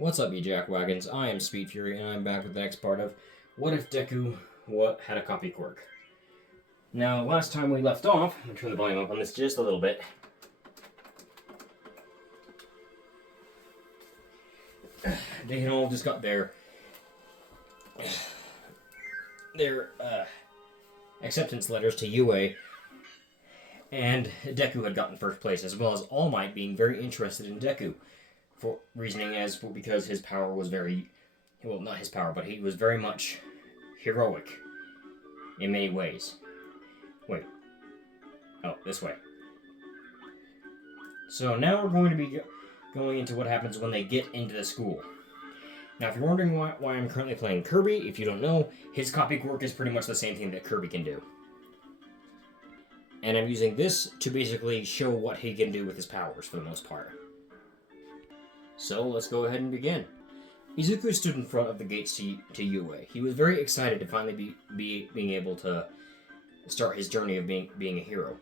What's up, you jackwagons? I am Speed Fury, and I'm back with the next part of What If Deku Had a Copy Quirk. Now, last time we left off, I'm going to turn the volume up on this just a little bit. They had all just got their acceptance letters to UA, and Deku had gotten first place, as well as All Might being very interested in Deku. For reasoning because his power was not his power, but he was very much heroic in many ways. Wait. Oh, this way. So now we're going to be going into what happens when they get into the school. Now, if you're wondering why I'm currently playing Kirby, if you don't know, his copy quirk is pretty much the same thing that Kirby can do. And I'm using this to basically show what he can do with his powers for the most part. So, let's go ahead and begin. Izuku stood in front of the gates to UA. He was very excited to finally being able to start his journey of being a hero.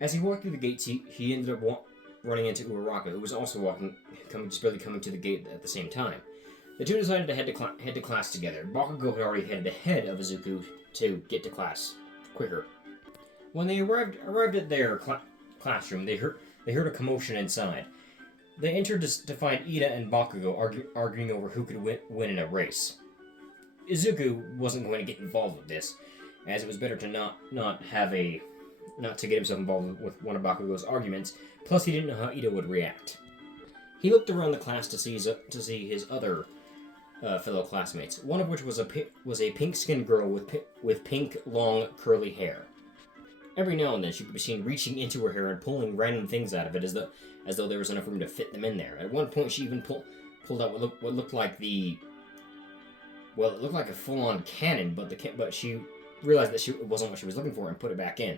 As he walked through the gates, he ended up running into Uraraka, who was also just barely coming to the gate at the same time. The two decided to head to class together. Bakugo had already headed ahead of Izuku to get to class quicker. When they arrived at their classroom, they heard a commotion inside. They entered to find Ida and Bakugo arguing over who could win in a race. Izuku wasn't going to get involved with this, as it was better to not to get himself involved with one of Bakugo's arguments. Plus, he didn't know how Ida would react. He looked around the class to see his other fellow classmates. One of which was a pink-skinned girl with pink, long, curly hair. Every now and then, she could be seen reaching into her hair and pulling random things out of it, as though there was enough room to fit them in there. At one point, she even pulled out what looked like it looked like a full-on cannon, but she realized that it wasn't what she was looking for and put it back in.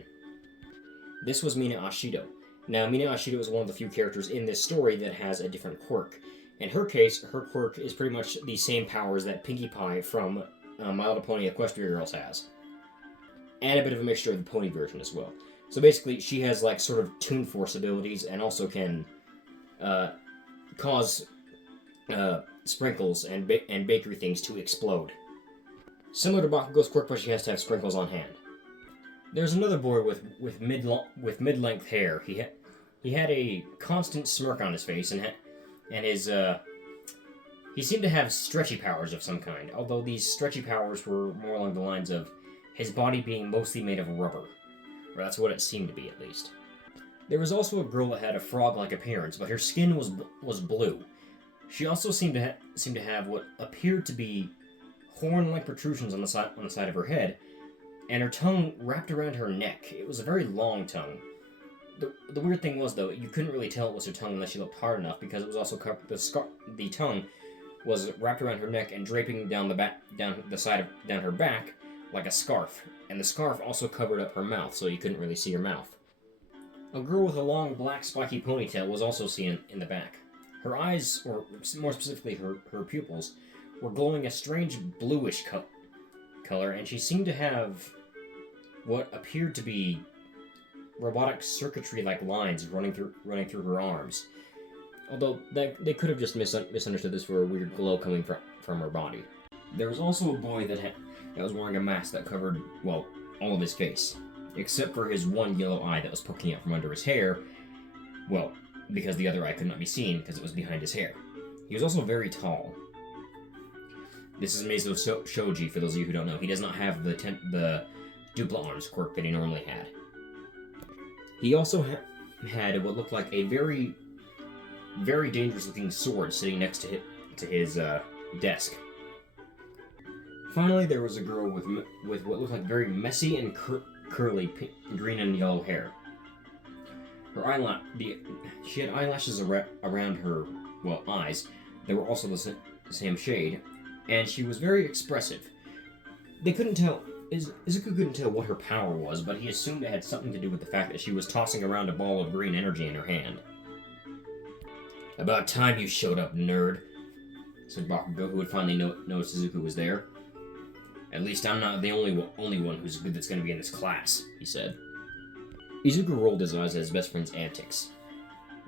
This was Mina Ashido. Now, Mina Ashido is one of the few characters in this story that has a different quirk. In her case, her quirk is pretty much the same powers that Pinkie Pie from My Little Pony Equestria Girls has. And a bit of a mixture of the pony version as well. So basically, she has sort of Toon Force abilities and also can cause sprinkles and bakery things to explode. Similar to Bakugo's quirk, but she has to have sprinkles on hand. There's another boy with mid-length hair. He had a constant smirk on his face and his he seemed to have stretchy powers of some kind. Although these stretchy powers were more along the lines of his body being mostly made of rubber. Or that's what it seemed to be, at least. There was also a girl that had a frog-like appearance, but her skin was blue. She also seemed to have what appeared to be horn-like protrusions on the side of her head, and her tongue wrapped around her neck. It was a very long tongue. The weird thing was, though, you couldn't really tell it was her tongue unless you looked hard enough, because it was also covered. The tongue was wrapped around her neck and draping down her back like a scarf, and the scarf also covered up her mouth, so you couldn't really see her mouth. A girl with a long black spiky ponytail was also seen in the back. Her eyes, or more specifically her pupils, were glowing a strange bluish color, and she seemed to have what appeared to be robotic circuitry-like lines running through her arms. Although they could have just misunderstood this for a weird glow coming from her body. There was also a boy that was wearing a mask that covered, all of his face, except for his one yellow eye that was poking out from under his hair, because the other eye could not be seen because it was behind his hair. He was also very tall. This is Meizo Shoji, for those of you who don't know. He does not have the dupla arms quirk that he normally had. He also had what looked like a very, very dangerous-looking sword sitting next to his desk. Finally, there was a girl with what looked like very messy and curly green and yellow hair. She had eyelashes around her eyes. They were also the same shade, and she was very expressive. They couldn't tell. Izuku couldn't tell what her power was, but he assumed it had something to do with the fact that she was tossing around a ball of green energy in her hand. "About time you showed up, nerd," said Bakugo, who had finally noticed Izuku was there. "At least I'm not the only one who's good that's going to be in this class," he said. Izuku rolled his eyes at his best friend's antics.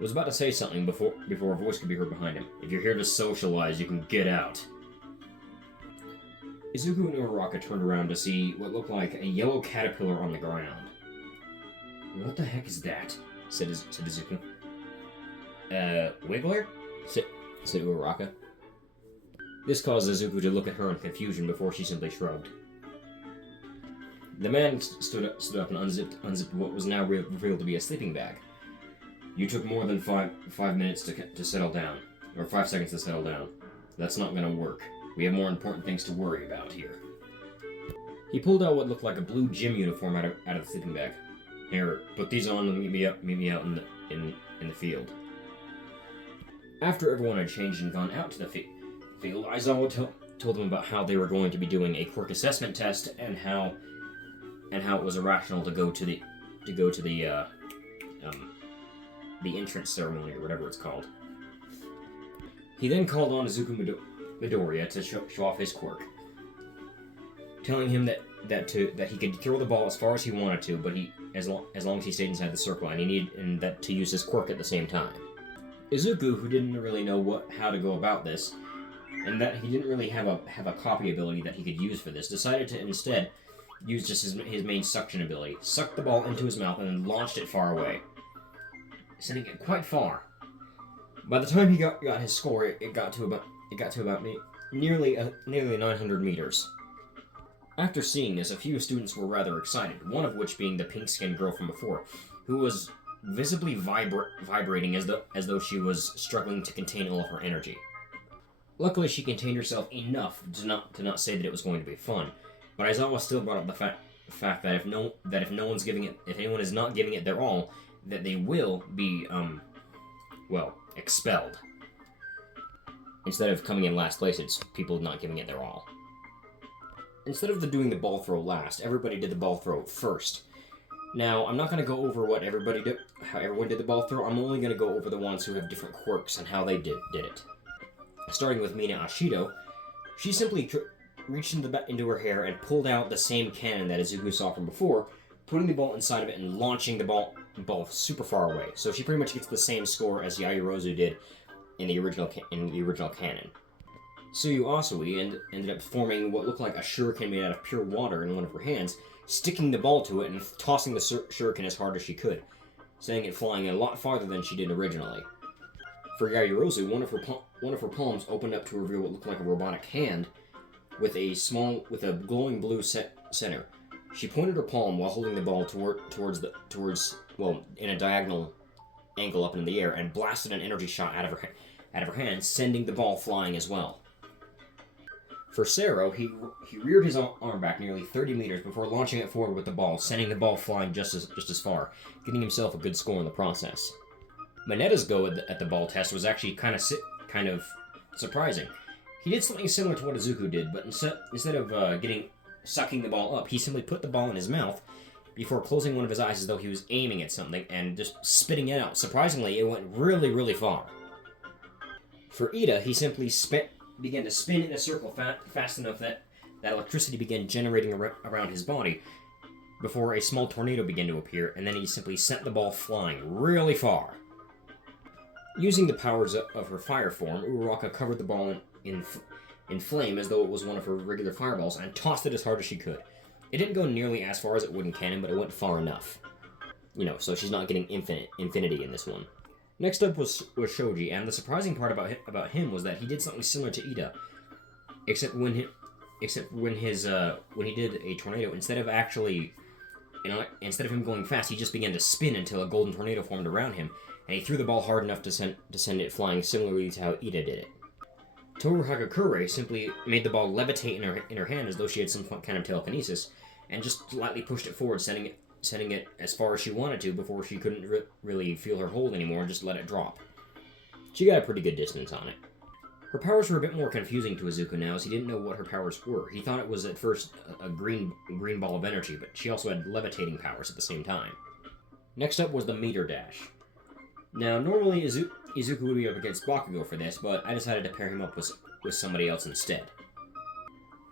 Was about to say something before a voice could be heard behind him. If you're here to socialize, you can get out. Izuku and Uraraka turned around to see what looked like a yellow caterpillar on the ground. What the heck is that? said Izuku. Wiggler? said Uraraka. This caused Izuku to look at her in confusion before she simply shrugged. The man stood up and unzipped what was now revealed to be a sleeping bag. You took more than five minutes to settle down, or 5 seconds to settle down. That's not gonna work. We have more important things to worry about here. He pulled out what looked like a blue gym uniform out of the sleeping bag. Here, put these on and meet me out in the field. After everyone had changed and gone out to the field, Aizawa told them about how they were going to be doing a quirk assessment test and how it was irrational to go to the entrance ceremony or whatever it's called. He then called on Izuku Midoriya to show off his quirk, telling him that he could throw the ball as far as he wanted to, but as long as he stayed inside the circle, and that to use his quirk at the same time. Izuku, who didn't really know how to go about this, and that he didn't really have a copy ability that he could use for this, decided to instead use just his main suction ability, sucked the ball into his mouth, and then launched it far away, sending it quite far. By the time he got his score, it got to about nearly 900 meters. After seeing this, a few students were rather excited, one of which being the pink-skinned girl from before, who was visibly vibrating as though she was struggling to contain all of her energy. Luckily, she contained herself enough to not say that it was going to be fun, but Aizawa still brought up the fact that if anyone is not giving it their all, that they will be expelled. Instead of coming in last place, it's people not giving it their all. Instead of doing the ball throw last, everybody did the ball throw first. Now, I'm not going to go over how everyone did the ball throw. I'm only going to go over the ones who have different quirks and how they did it. Starting with Mina Ashido, she simply reached into her hair and pulled out the same cannon that Izuku saw from before, putting the ball inside of it and launching the ball super far away. So she pretty much gets the same score as Yaoyorozu did in the original canon. Suyu Asui ended up forming what looked like a shuriken made out of pure water in one of her hands, sticking the ball to it and tossing the shuriken as hard as she could, sending it flying a lot farther than she did originally. For Yaoyorozu, one of her palms opened up to reveal what looked like a robotic hand with a glowing blue center. She pointed her palm while holding the ball towards in a diagonal angle up in the air, and blasted an energy shot out of her hand, sending the ball flying as well. For Sero, he reared his arm back nearly 30 meters before launching it forward with the ball, sending the ball flying just as far, getting himself a good score in the process. Manetta's go at the ball test was actually kind of surprising. He did something similar to what Izuku did, but instead of sucking the ball up, he simply put the ball in his mouth before closing one of his eyes as though he was aiming at something and just spitting it out. Surprisingly, it went really, really far. For Ida, he simply began to spin in a circle fast enough that electricity began generating around his body before a small tornado began to appear, and then he simply sent the ball flying really far. Using the powers of her fire form, Uraraka covered the ball in flame as though it was one of her regular fireballs and tossed it as hard as she could. It didn't go nearly as far as it would in canon, but it went far enough. So she's not getting infinity in this one. Next up was Shoji, and the surprising part about him was that he did something similar to Ida, except when he did a tornado, instead of him going fast, he just began to spin until a golden tornado formed around him, and he threw the ball hard enough to send it flying, similarly to how Ida did it. Toru Hagakure simply made the ball levitate in her hand as though she had some kind of telekinesis, and just lightly pushed it forward, sending it as far as she wanted to before she couldn't really feel her hold anymore and just let it drop. She got a pretty good distance on it. Her powers were a bit more confusing to Izuku now, as he didn't know what her powers were. He thought it was at first a green ball of energy, but she also had levitating powers at the same time. Next up was the meter dash. Now, normally Izuku would be up against Bakugo for this, but I decided to pair him up with somebody else instead.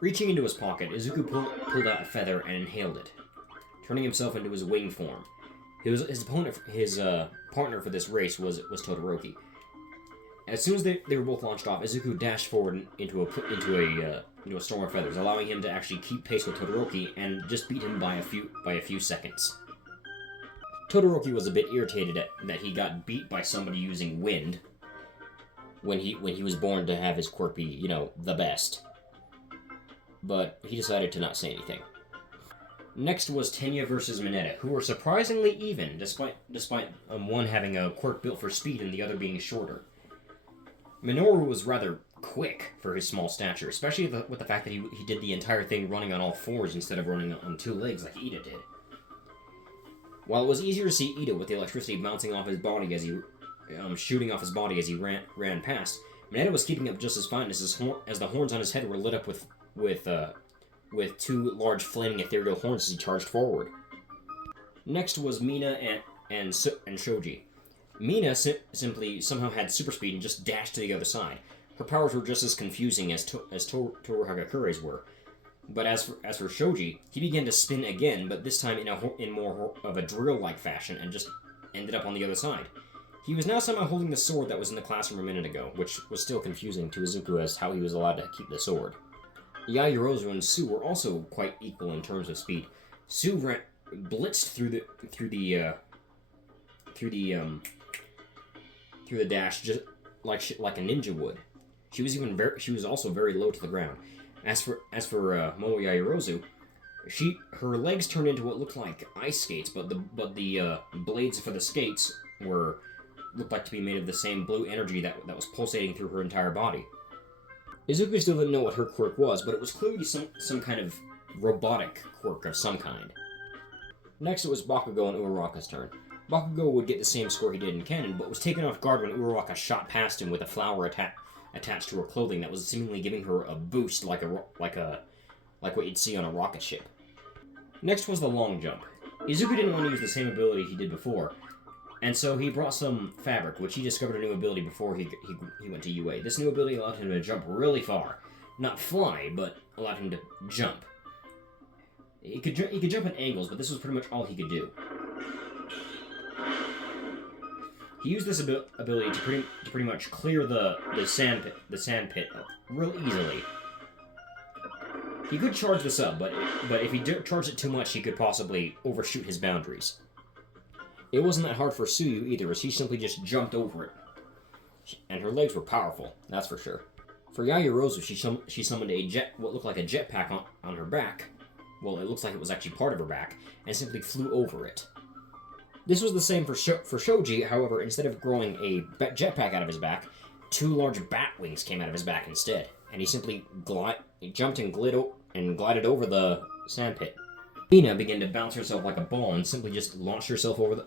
Reaching into his pocket, Izuku pulled out a feather and inhaled it, turning himself into his wing form. His opponent, his partner for this race was Todoroki. As soon as they were both launched off, Izuku dashed forward into a storm of feathers, allowing him to actually keep pace with Todoroki and just beat him by a few seconds. Todoroki was a bit irritated that he got beat by somebody using wind when he was born to have his quirk be, the best. But he decided to not say anything. Next was Tenya versus Mineta, who were surprisingly even, despite one having a quirk built for speed and the other being shorter. Minoru was rather quick for his small stature, especially with the fact that he did the entire thing running on all fours instead of running on two legs like Ida did. While it was easier to see Ida with the electricity bouncing off his body as he shooting off his body as he ran past, Mineta was keeping up just as fine as the horns on his head were lit up with two large flaming ethereal horns as he charged forward. Next was Mina and Shoji. Mina simply somehow had super speed and just dashed to the other side. Her powers were just as confusing as Toru Hagakure's were. But as for Shoji, he began to spin again, but this time in more of a drill-like fashion, and just ended up on the other side. He was now somehow holding the sword that was in the classroom a minute ago, which was still confusing to Izuku as how he was allowed to keep the sword. Yaoyorozu and Su were also quite equal in terms of speed. Su blitzed through the dash just like a ninja would. She was also very low to the ground. As for Momo Yaoyorozu, her legs turned into what looked like ice skates, but the blades for the skates looked like to be made of the same blue energy that was pulsating through her entire body. Izuku still didn't know what her quirk was, but it was clearly some kind of robotic quirk of some kind. Next it was Bakugo and Uraraka's turn. Bakugo would get the same score he did in canon, but was taken off guard when Uraraka shot past him with a flower attached to her clothing that was seemingly giving her a boost like what you'd see on a rocket ship. Next was the long jump. Izuku didn't want to use the same ability he did before, and so he brought some fabric, which he discovered a new ability before he went to UA. This new ability allowed him to jump really far. Not fly, but allowed him to jump. He could jump at angles, but this was pretty much all he could do. He used this ability to pretty much clear the sand pit real easily. He could charge this up, but if he charged it too much, he could possibly overshoot his boundaries. It wasn't that hard for Suyu either, as he simply just jumped over it. And her legs were powerful, that's for sure. For Yaoyorozu, she summoned what looked like a jetpack on her back. Well, it looks like it was actually part of her back, and simply flew over it. This was the same for Shoji, however, instead of growing a jetpack out of his back, two large bat wings came out of his back instead, and he simply jumped and glided over the sandpit. Mina began to bounce herself like a ball and simply just launched herself over the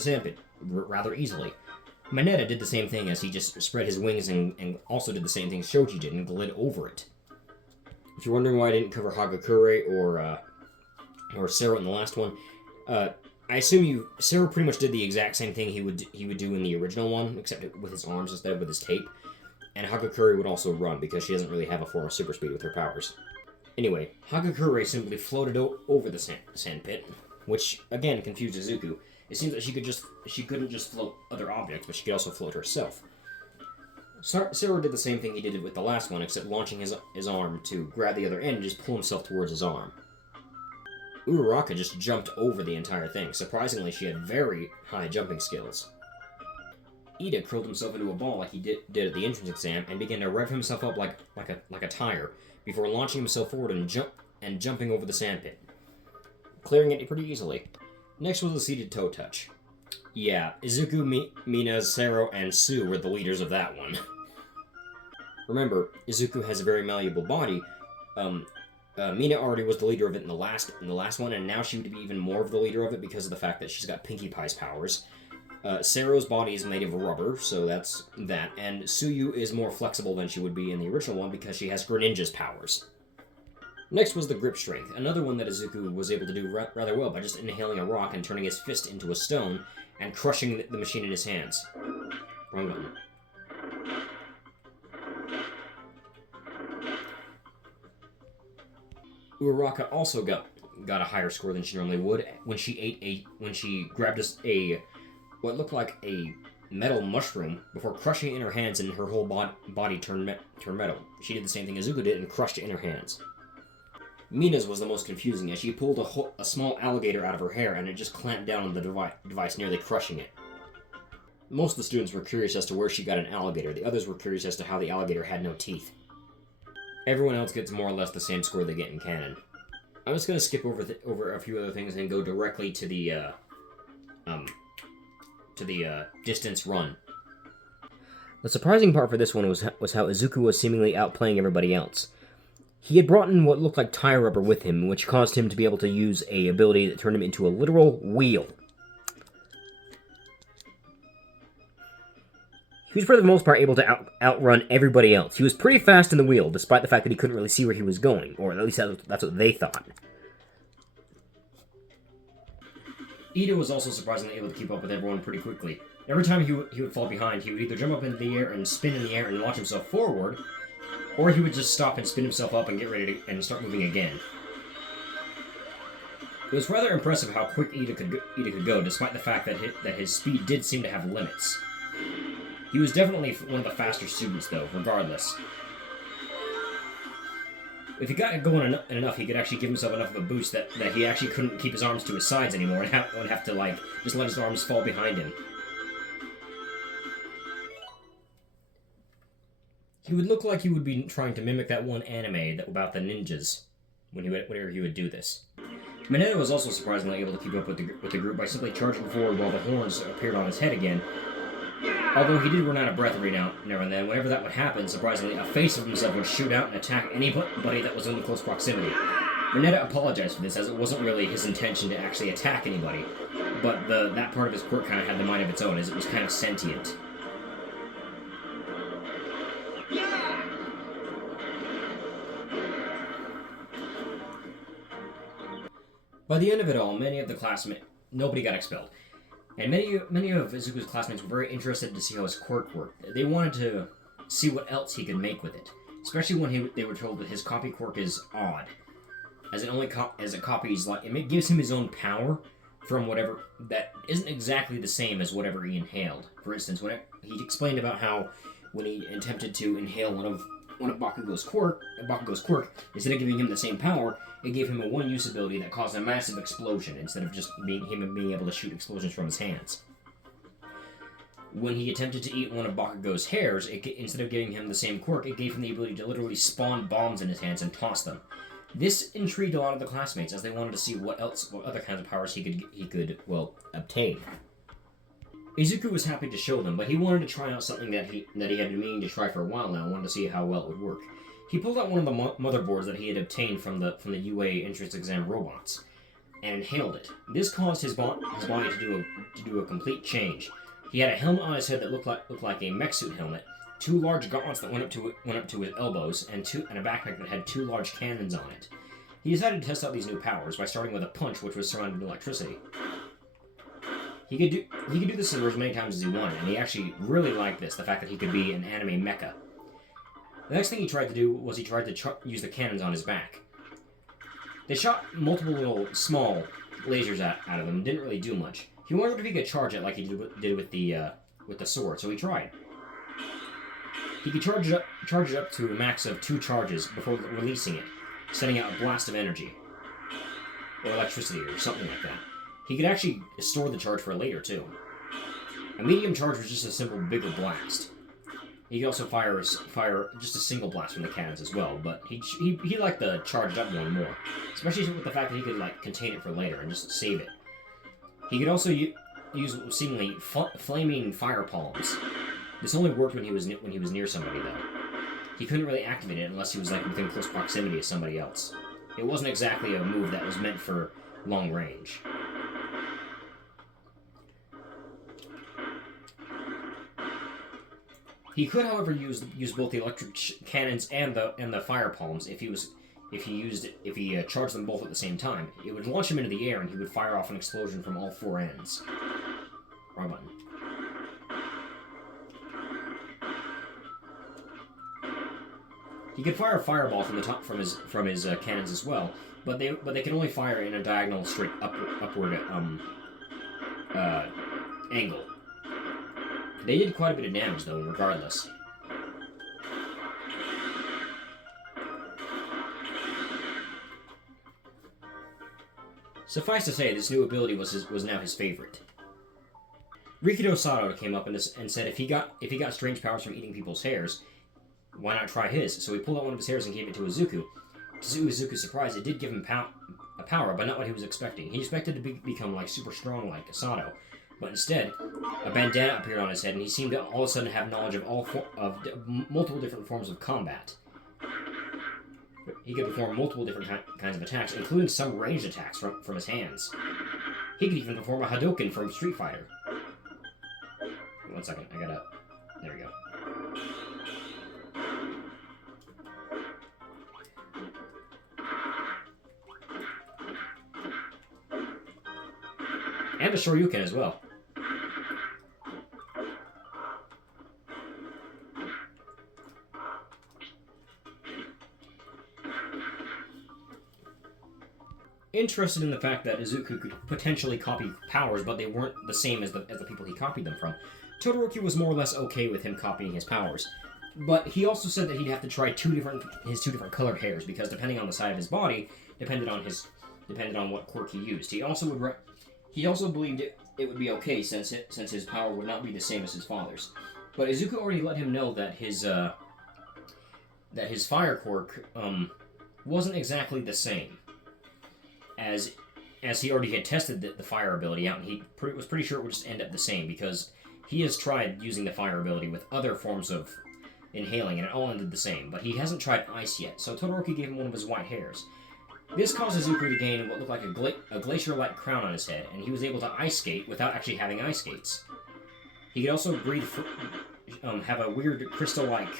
sandpit rather easily. Mineta did the same thing as he just spread his wings and also did the same thing Shoji did and glid over it. If you're wondering why I didn't cover Hagakure or Sero in the last one, I assume Sero pretty much did the exact same thing he would do in the original one, except with his arms instead of with his tape. And Hagakure would also run because she doesn't really have a form of super speed with her powers. Anyway, Hagakure simply floated over the sand pit, which again confused Izuku. It seems that she couldn't just float other objects, but she could also float herself. Sero did the same thing he did with the last one, except launching his arm to grab the other end and just pull himself towards his arm. Uraraka just jumped over the entire thing. Surprisingly, she had very high jumping skills. Ida curled himself into a ball like he did at the entrance exam and began to rev himself up like a tire before launching himself forward and jumping over the sandpit, clearing it pretty easily. Next was the seated toe touch. Yeah, Izuku, Mina, Sero, and Su were the leaders of that one. Remember, Izuku has a very malleable body. Mina already was the leader of it in the last one, and now she would be even more of the leader of it because of the fact that she's got Pinkie Pie's powers. Sero's body is made of rubber, so that's that, and Suyu is more flexible than she would be in the original one because she has Greninja's powers. Next was the grip strength, another one that Izuku was able to do rather well by just inhaling a rock and turning his fist into a stone and crushing the machine in his hands. Wrong button. Uraraka also got got a higher score than she normally would when she grabbed a what looked like a metal mushroom before crushing it in her hands, and her whole body turned metal. She did the same thing Izuku did and crushed it in her hands. Mina's was the most confusing, as she pulled a small alligator out of her hair and it just clamped down on the device, nearly crushing it. Most of the students were curious as to where she got an alligator. The others were curious as to how the alligator had no teeth. Everyone else gets more or less the same score they get in canon. I'm just going to skip over a few other things and go directly to the distance run. The surprising part for this one was how Izuku was seemingly outplaying everybody else. He had brought in what looked like tire rubber with him, which caused him to be able to use a ability that turned him into a literal wheel. He was for the most part able to outrun everybody else. He was pretty fast in the wheel, despite the fact that he couldn't really see where he was going, or at least that's what they thought. Ida was also surprisingly able to keep up with everyone pretty quickly. Every time he would fall behind, he would either jump up into the air and spin in the air and launch himself forward, or he would just stop and spin himself up and get ready and start moving again. It was rather impressive how quick Ida could go, despite the fact that his speed did seem to have limits. He was definitely one of the faster students, though, regardless. If he got going enough, he could actually give himself enough of a boost that he actually couldn't keep his arms to his sides anymore and would have to, like, just let his arms fall behind him. He would look like he would be trying to mimic that one anime about the ninjas whenever he would do this. Mineta was also surprisingly able to keep up with the group by simply charging forward while the horns appeared on his head again. Although he did run out of breath every now and then, whenever that would happen, surprisingly, a face of himself would shoot out and attack anybody that was in close proximity. Mineta apologized for this, as it wasn't really his intention to actually attack anybody, but that part of his quirk kind of had the mind of its own, as it was kind of sentient. By the end of it all, nobody got expelled. And many of Izuku's classmates were very interested to see how his quirk worked. They wanted to see what else he could make with it, especially when they were told that his copy quirk is odd, as it copies, like, it gives him his own power from whatever that isn't exactly the same as whatever he inhaled. For instance, when he explained about how when he attempted to inhale one of Bakugo's quirk, instead of giving him the same power, it gave him a one-use ability that caused a massive explosion, instead of just being able to shoot explosions from his hands. When he attempted to eat one of Bakugo's hairs, instead of giving him the same quirk, it gave him the ability to literally spawn bombs in his hands and toss them. This intrigued a lot of the classmates, as they wanted to see what other kinds of powers he could obtain. Izuku was happy to show them, but he wanted to try out something that he had been meaning to try for a while now, and wanted to see how well it would work. He pulled out one of the motherboards that he had obtained from the UA entrance exam robots, and inhaled it. This caused his body to do a complete change. He had a helmet on his head that looked like a mech suit helmet, two large gauntlets that went up to his elbows, and a backpack that had two large cannons on it. He decided to test out these new powers by starting with a punch, which was surrounded with electricity. He could do this as many times as he wanted, and he actually really liked this, the fact that he could be an anime mecha. The next thing he tried to do was use the cannons on his back. They shot multiple little small lasers out of them, didn't really do much. He wondered if he could charge it like he did with the sword, so he tried. He could charge it up to a max of 2 charges before releasing it, sending out a blast of energy, or electricity, or something like that. He could actually store the charge for later, too. A medium charge was just a simple bigger blast. He could also fire just a single blast from the cannons as well, but he liked the charged up one more, especially with the fact that he could contain it for later and just save it. He could also use seemingly flaming fire palms. This only worked when he was near somebody, though. He couldn't really activate it unless he was within close proximity of somebody else. It wasn't exactly a move that was meant for long range. He could, however, use both the electric cannons and the fire palms if he charged them both at the same time. It would launch him into the air, and he would fire off an explosion from all 4 ends. Wrong button. He could fire a fireball from the top from his cannons as well, but they can only fire in a diagonal straight upward angle. They did quite a bit of damage though, regardless. Suffice to say, this new ability was now his favorite. Rikido Sato came up and said if he got strange powers from eating people's hairs, why not try his? So he pulled out one of his hairs and gave it to Izuku. To Izuku's surprise, it did give him a power, but not what he was expecting. He expected to become like super strong like Sato, but instead, a bandana appeared on his head, and he seemed to all of a sudden have knowledge of multiple different forms of combat. He could perform multiple different kinds of attacks, including some ranged attacks from his hands. He could even perform a Hadouken from Street Fighter. 1 second, I gotta... There we go. And a Shoryuken as well. Interested in the fact that Izuku could potentially copy powers, but they weren't the same as the people he copied them from, Todoroki was more or less okay with him copying his powers. But he also said that he'd have to try his two different colored hairs, because depending on the side of his body, depended on what quirk he used. He also believed it would be okay since his power would not be the same as his father's. But Izuku already let him know that his fire quirk wasn't exactly the same, as he already had tested the fire ability out, and he was pretty sure it would just end up the same, because he has tried using the fire ability with other forms of inhaling, and it all ended the same. But he hasn't tried ice yet, so Todoroki gave him one of his white hairs. This caused Izuku to gain what looked like a glacier-like crown on his head, and he was able to ice skate without actually having ice skates. He could also have a weird crystal-like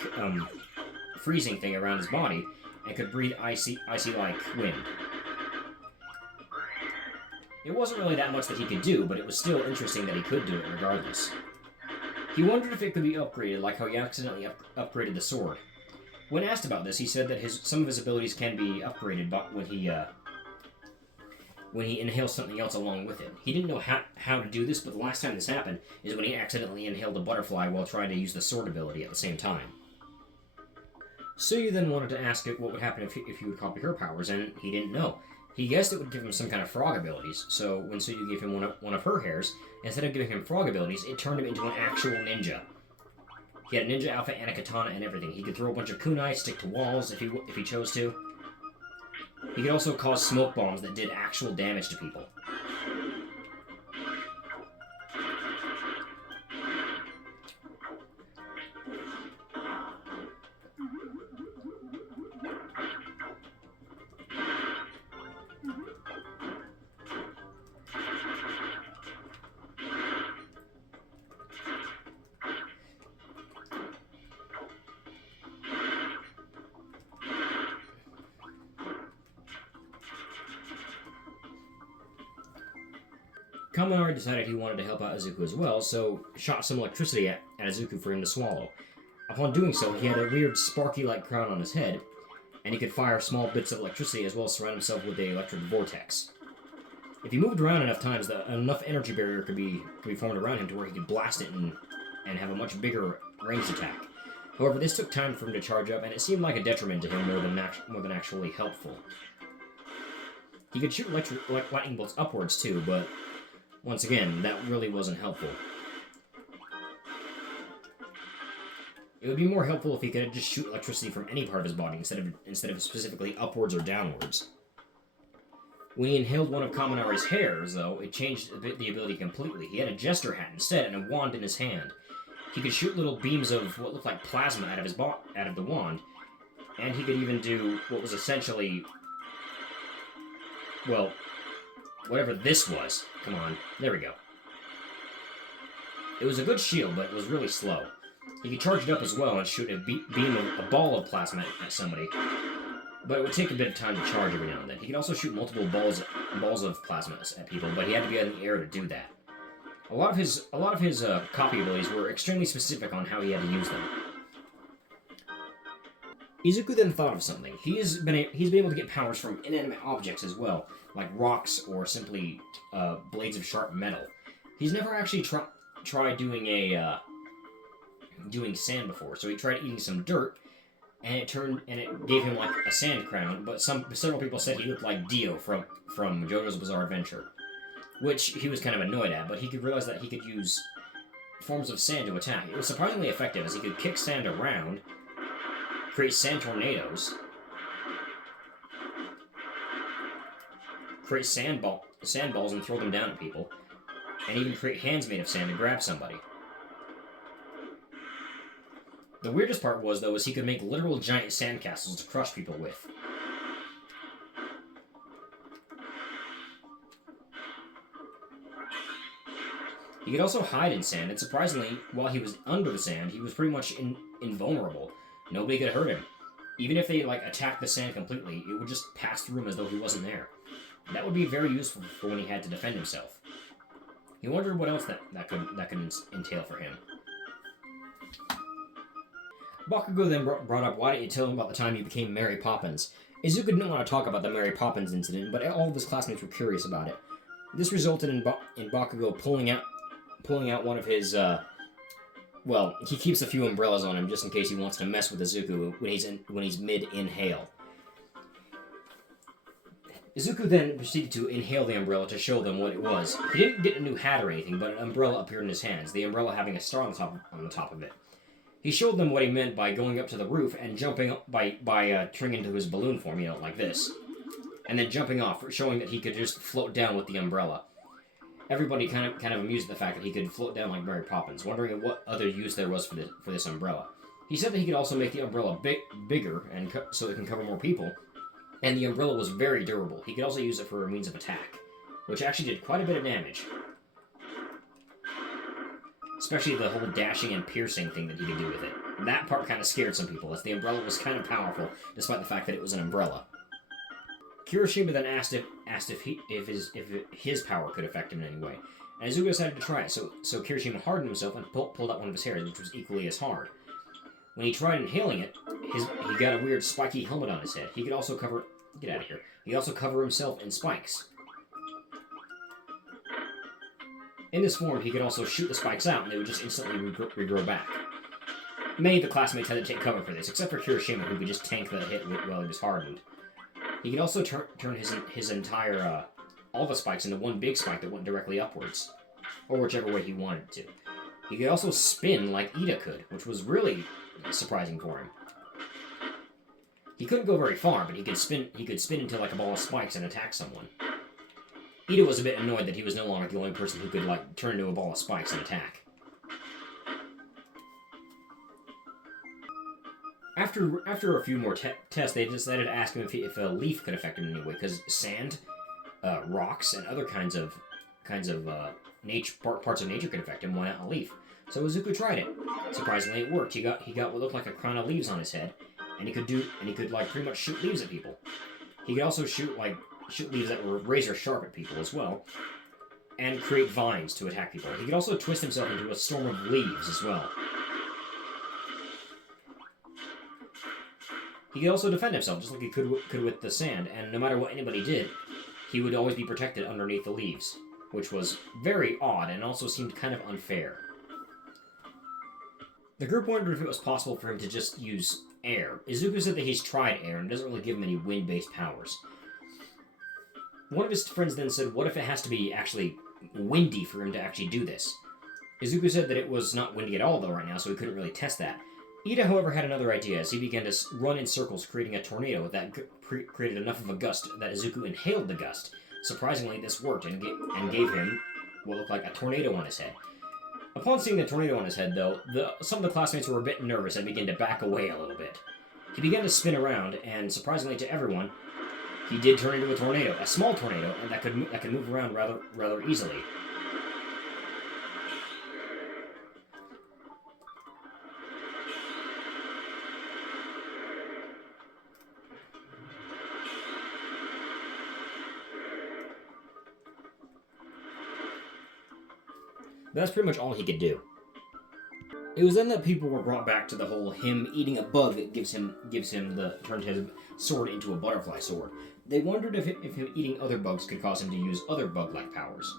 freezing thing around his body, and could breathe icy-like wind. It wasn't really that much that he could do, but it was still interesting that he could do it regardless. He wondered if it could be upgraded, like how he accidentally upgraded the sword. When asked about this, he said that some of his abilities can be upgraded but when he inhales something else along with it. He didn't know how to do this, but the last time this happened is when he accidentally inhaled a butterfly while trying to use the sword ability at the same time. Suyu then wanted to ask it what would happen if he would copy her powers, and he didn't know. He guessed it would give him some kind of frog abilities, so when Suyu gave him one of her hairs, instead of giving him frog abilities, it turned him into an actual ninja. He had a ninja outfit and a katana and everything. He could throw a bunch of kunai, stick to walls if he chose to. He could also cause smoke bombs that did actual damage to people. Kaminari decided he wanted to help out Izuku as well, so shot some electricity at Izuku for him to swallow. Upon doing so, he had a weird sparky-like crown on his head, and he could fire small bits of electricity as well as surround himself with an electric vortex. If he moved around enough times, enough energy barrier could be formed around him to where he could blast it and have a much bigger ranged attack. However, this took time for him to charge up, and it seemed like a detriment to him more than actually helpful. He could shoot lightning bolts upwards too, but once again, that really wasn't helpful. It would be more helpful if he could just shoot electricity from any part of his body instead of specifically upwards or downwards. When he inhaled one of Kaminari's hairs, though, it changed the ability completely. He had a jester hat instead and a wand in his hand. He could shoot little beams of what looked like plasma out of the wand, and he could even do what was essentially, well, whatever this was. Come on. There we go. It was a good shield, but it was really slow. He could charge it up as well and shoot a ball of plasma at somebody, but it would take a bit of time to charge every now and then. He could also shoot multiple balls of plasma at people, but he had to be in the air to do that. A lot of his copy abilities were extremely specific on how he had to use them. Izuku then thought of something. He's been able to get powers from inanimate objects as well, like rocks or simply blades of sharp metal. He's never actually tried doing sand before, so he tried eating some dirt, and it gave him like a sand crown. But several people said he looked like Dio from JoJo's Bizarre Adventure, which he was kind of annoyed at. But he could realize that he could use forms of sand to attack. It was surprisingly effective, as he could kick sand around, create sand tornadoes, create sandballs and throw them down at people, and even create hands made of sand to grab somebody. The weirdest part was he could make literal giant sandcastles to crush people with. He could also hide in sand, and surprisingly, while he was under the sand, he was pretty much invulnerable. Nobody could hurt him. Even if they attacked the sand completely, it would just pass through him as though he wasn't there. That would be very useful for when he had to defend himself. He wondered what else that could entail for him. Bakugo then brought up, why didn't you tell him about the time you became Mary Poppins? Izuku didn't want to talk about the Mary Poppins incident, but all of his classmates were curious about it. This resulted in Bakugo pulling out one of his, he keeps a few umbrellas on him just in case he wants to mess with Izuku when he's mid-inhale. Izuku then proceeded to inhale the umbrella to show them what it was. He didn't get a new hat or anything, but an umbrella appeared in his hands, the umbrella having a star on the top of it. He showed them what he meant by going up to the roof and jumping up by turning into his balloon form, like this. And then jumping off, showing that he could just float down with the umbrella. Everybody kind of amused at the fact that he could float down like Mary Poppins, wondering what other use there was for this umbrella. He said that he could also make the umbrella bigger and so it can cover more people, and the umbrella was very durable. He could also use it for a means of attack, which actually did quite a bit of damage. Especially the whole dashing and piercing thing that he could do with it. That part kind of scared some people, as the umbrella was kind of powerful, despite the fact that it was an umbrella. Kirishima then asked if his power could affect him in any way, and Izuku decided to try it, so Kirishima hardened himself and pulled out one of his hairs, which was equally as hard. When he tried inhaling it, he got a weird spiky helmet on his head. He could also cover... Get out of here. He could also cover himself in spikes. In this form, he could also shoot the spikes out, and they would just instantly regrow back. Many of the classmates had to take cover for this, except for Kirishima, who could just tank the hit while he was hardened. He could also turn his entire, all the spikes into one big spike that went directly upwards, or whichever way he wanted to. He could also spin like Ida could, which was really surprising for him. He couldn't go very far, but he could spin into like a ball of spikes and attack someone. Ida was a bit annoyed that he was no longer the only person who could turn into a ball of spikes and attack. After a few more tests, they decided to ask him if a leaf could affect him in any way, because sand, rocks, and other kinds of parts of nature could affect him. Why not a leaf? So Izuku tried it. Surprisingly, it worked. He got what looked like a crown of leaves on his head, and he could pretty much shoot leaves at people. He could also shoot leaves that were razor sharp at people as well, and create vines to attack people. He could also twist himself into a storm of leaves as well. He could also defend himself, just like he could with the sand, and no matter what anybody did, he would always be protected underneath the leaves, which was very odd and also seemed kind of unfair. The group wondered if it was possible for him to just use air. Izuku said that he's tried air and it doesn't really give him any wind-based powers. One of his friends then said, what if it has to be actually windy for him to actually do this? Izuku said that it was not windy at all though right now, so he couldn't really test that. Ida, however, had another idea as he began to run in circles, creating a tornado that created enough of a gust that Izuku inhaled the gust. Surprisingly, this worked and gave him what looked like a tornado on his head. Upon seeing the tornado on his head, though, some of the classmates were a bit nervous and began to back away a little bit. He began to spin around, and surprisingly to everyone, he did turn into a tornado, a small tornado, and that could move around rather easily. That's pretty much all he could do. It was then that people were brought back to the whole him eating a bug that gives him turned his sword into a butterfly sword. They wondered if him eating other bugs could cause him to use other bug-like powers.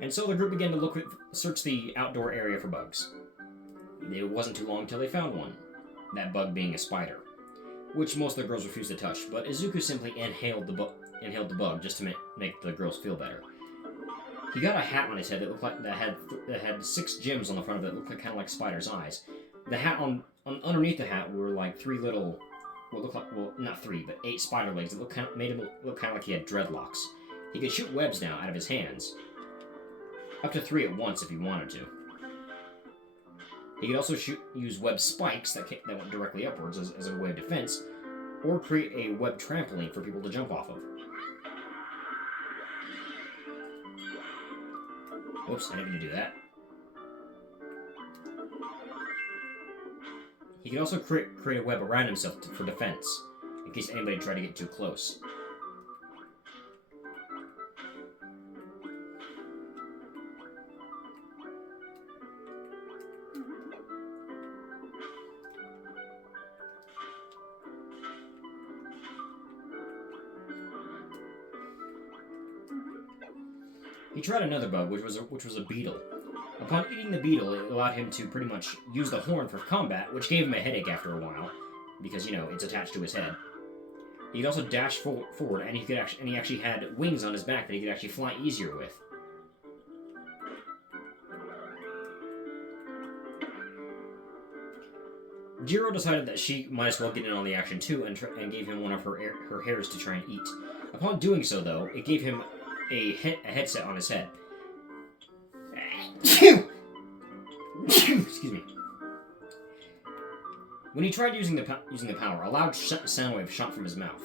And so the group began to search the outdoor area for bugs. It wasn't too long until they found one. That bug being a spider, which most of the girls refused to touch, but Izuku simply inhaled the bug just to make the girls feel better. He got a hat on his head that looked like that had 6 gems on the front of it, that looked kind of like spider's eyes. The hat underneath the hat were like 3 little, not 3, but 8 spider legs that made him look kind of like he had dreadlocks. He could shoot webs now out of his hands, up to 3 at once if he wanted to. He could also use web spikes that went directly upwards as a way of defense, or create a web trampoline for people to jump off of. Whoops, I didn't mean to do that. He could also create a web around himself for defense, in case anybody tried to get too close. He tried another bug, which was a beetle. Upon eating the beetle, it allowed him to pretty much use the horn for combat, which gave him a headache after a while, because it's attached to his head. He could also dash forward, and he actually had wings on his back that he could actually fly easier with. Jiro decided that she might as well get in on the action too, and gave him one of her hairs to try and eat. Upon doing so, though, it gave him a headset on his head. Excuse me. When he tried using the power, a loud sound wave shot from his mouth.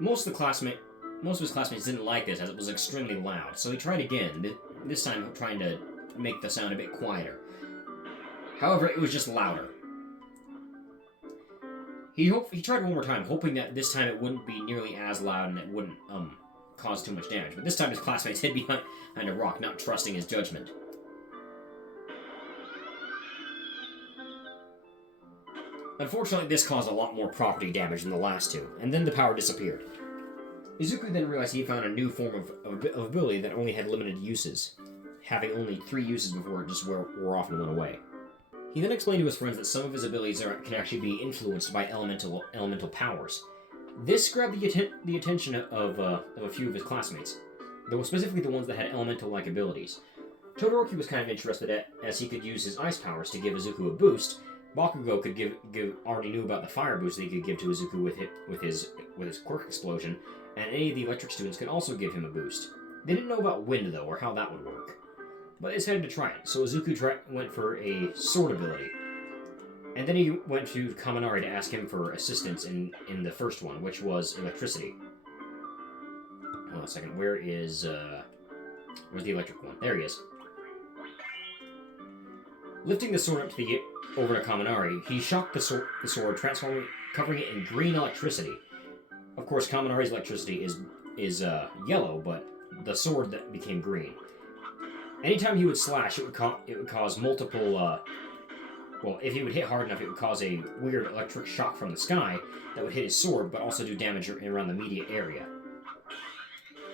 Most of his classmates didn't like this, as it was extremely loud. So he tried again. This time, trying to make the sound a bit quieter. However, it was just louder. He tried one more time, hoping that this time it wouldn't be nearly as loud and it wouldn't cause too much damage. But this time his classmates hid behind a rock, not trusting his judgment. Unfortunately, this caused a lot more property damage than the last two, and then the power disappeared. Izuku then realized he had found a new form of ability that only had limited uses, having only 3 uses before it just wore off and went away. He then explained to his friends that some of his abilities can actually be influenced by elemental powers. This grabbed the attention of a few of his classmates, though specifically the ones that had elemental-like abilities. Todoroki was kind of interested as he could use his ice powers to give Izuku a boost. Bakugo could already knew about the fire boost that he could give to Izuku with his quirk explosion, and any of the electric students could also give him a boost. They didn't know about wind, though, or how that would work. But they decided to try it, so Izuku went for a sword ability. And then he went to Kaminari to ask him for assistance in the first one, which was electricity. Hold on a second, where's the electric one? There he is. Lifting the sword up over to Kaminari, he shocked the sword, covering it in green electricity. Of course, Kaminari's electricity is yellow, but the sword that became green. Anytime he would slash, it would cause multiple. If he would hit hard enough, it would cause a weird electric shock from the sky that would hit his sword, but also do damage around the immediate area.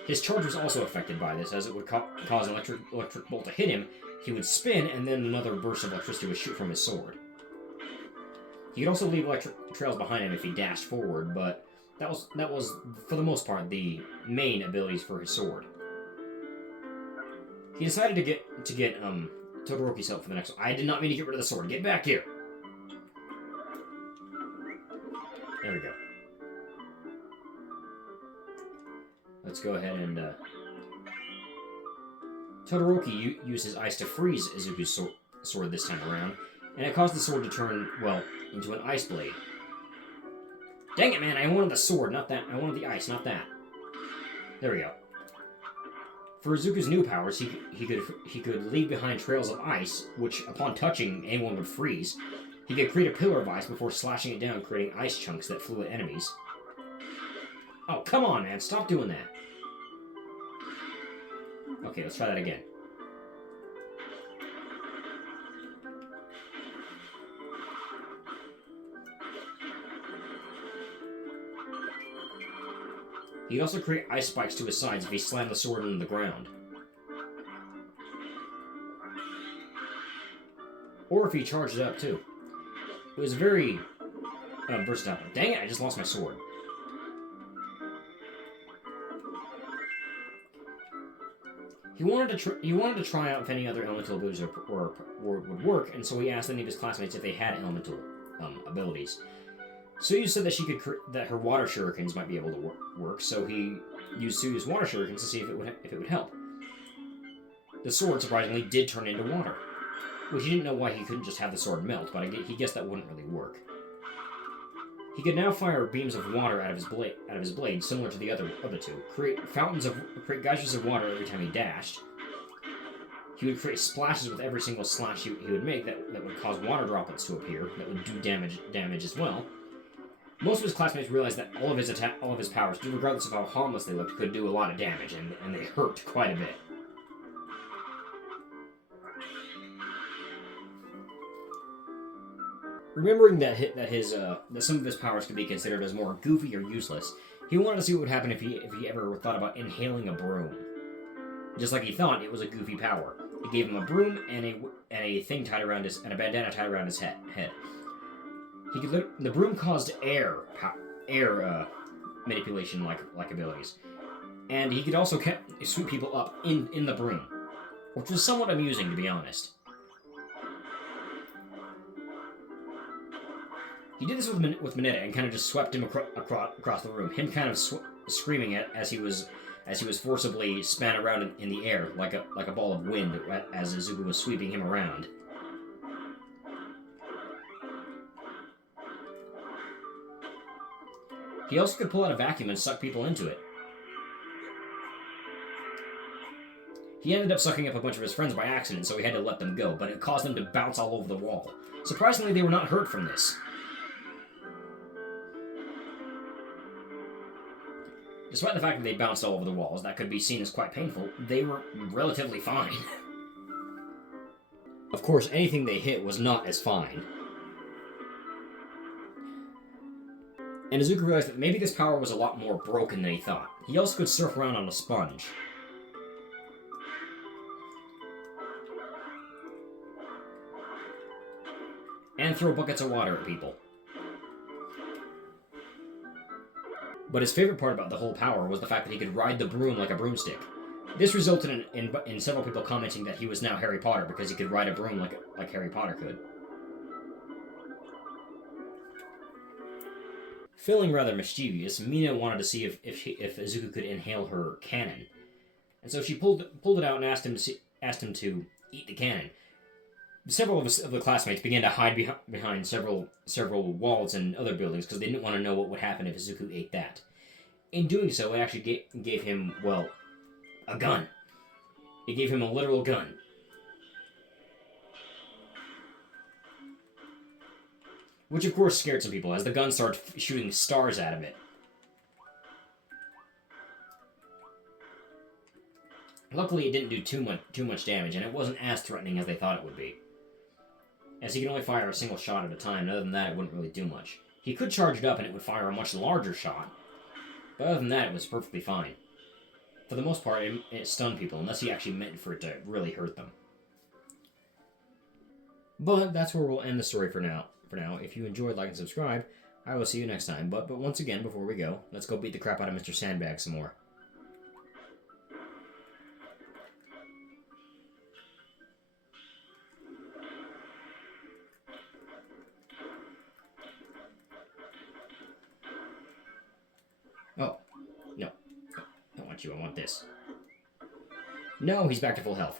His charge was also affected by this, as it would cause an electric bolt to hit him. He would spin, and then another burst of electricity would shoot from his sword. He could also leave electric trails behind him if he dashed forward, but that was for the most part the main abilities for his sword. He decided to get Todoroki's help for the next one. I did not mean to get rid of the sword. Get back here. There we go. Let's go ahead and Todoroki used his ice to freeze Izuku's sword this time around, and it caused the sword to turn, into an ice blade. Dang it, man, I wanted the sword, not that. I wanted the ice, not that. There we go. For Izuku's new powers, he could leave behind trails of ice, which, upon touching, anyone would freeze. He could create a pillar of ice before slashing it down, creating ice chunks that flew at enemies. Oh, come on, man, stop doing that. Okay, let's try that again. He could also create ice spikes to his sides if he slammed the sword into the ground. Or if he charged it up, too. It was very versatile. Dang it, I just lost my sword. He wanted to try out if any other elemental abilities would work, and so he asked any of his classmates if they had elemental abilities. Suyu said that that her water shurikens might be able to work, so he used Suyu's water shurikens to see if it would help. The sword, surprisingly, did turn into water, which he didn't know why he couldn't just have the sword melt, but he guessed that wouldn't really work. He could now fire beams of water out of his blade, similar to the other two. Create geysers of water every time he dashed. He would create splashes with every single slash he would make that would cause water droplets to appear that would do damage as well. Most of his classmates realized that all of his powers, regardless of how harmless they looked, could do a lot of damage, and they hurt quite a bit. Remembering that some of his powers could be considered as more goofy or useless, he wanted to see what would happen if he ever thought about inhaling a broom. Just like he thought, it was a goofy power. It gave him a broom and a thing tied around and a bandana tied around his head. The broom caused air manipulation like abilities, and he could also sweep people up in the broom, which was somewhat amusing, to be honest. He did this with Mineta and kind of just swept him across the room. Him kind of screaming as he was forcibly span around in the air like a ball of wind as Izuku was sweeping him around. He also could pull out a vacuum and suck people into it. He ended up sucking up a bunch of his friends by accident, so he had to let them go, but it caused them to bounce all over the wall. Surprisingly, they were not hurt from this. Despite the fact that they bounced all over the walls, that could be seen as quite painful, they were relatively fine. Of course, anything they hit was not as fine. And Izuku realized that maybe this power was a lot more broken than he thought. He also could surf around on a sponge. And throw buckets of water at people. But his favorite part about the whole power was the fact that he could ride the broom like a broomstick. This resulted in several people commenting that he was now Harry Potter because he could ride a broom like Harry Potter could. Feeling rather mischievous, Mina wanted to see if Izuku could inhale her cannon, and so she pulled it out and asked him to eat the cannon. Several of the classmates began to hide behind several walls and other buildings because they didn't want to know what would happen if Izuku ate that. In doing so, it actually gave him, well, a gun. It gave him a literal gun. Which of course scared some people as the gun started shooting stars out of it. Luckily, it didn't do too much damage, and it wasn't as threatening as they thought it would be, as he could only fire a single shot at a time, and other than that, it wouldn't really do much. He could charge it up, and it would fire a much larger shot, but other than that, it was perfectly fine. For the most part, it stunned people, unless he actually meant for it to really hurt them. But that's where we'll end the story for now. If you enjoyed, like and subscribe. I will see you next time. But once again, before we go, let's go beat the crap out of Mr. Sandbag some more. Oh, no. I don't want you, I want this. No, he's back to full health.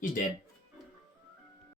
He's dead.